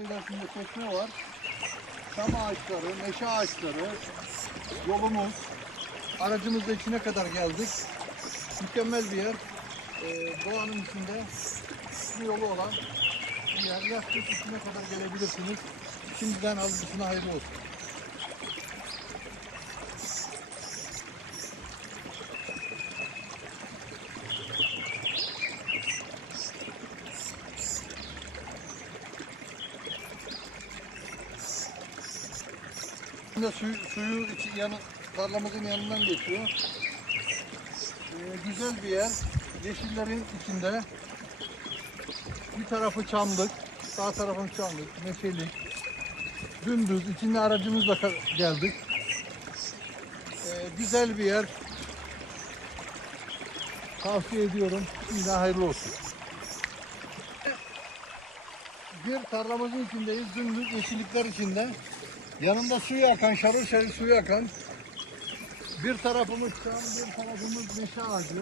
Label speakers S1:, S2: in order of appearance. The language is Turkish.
S1: ilerisinde çeşme var. Çam ağaçları, meşe ağaçları, yolumuz. Aracımızla içine kadar geldik. Mükemmel bir yer. Ee, doğanın içinde su yolu olan bir yer. Yaklaşık içine kadar gelebilirsiniz. Şimdiden alıcısına hayırlı olsun. Şimdi suyu, suyu içi, yanı, tarlamızın yanından geçiyor. Ee, güzel bir yer. Yeşillerin içinde. Bir tarafı çamlık, sağ tarafın çamlık, meşelik. Dümdüz, içinde aracımızla geldik. Ee, güzel bir yer. Tavsiye ediyorum. Yine hayırlı olsun. Bir tarlamızın içindeyiz. Dümdüz yeşillikler içinde. Yanında suyu akan, şarıl şarıl suyu akan. Bir tarafımız çam, bir tarafımız meşe ağacı.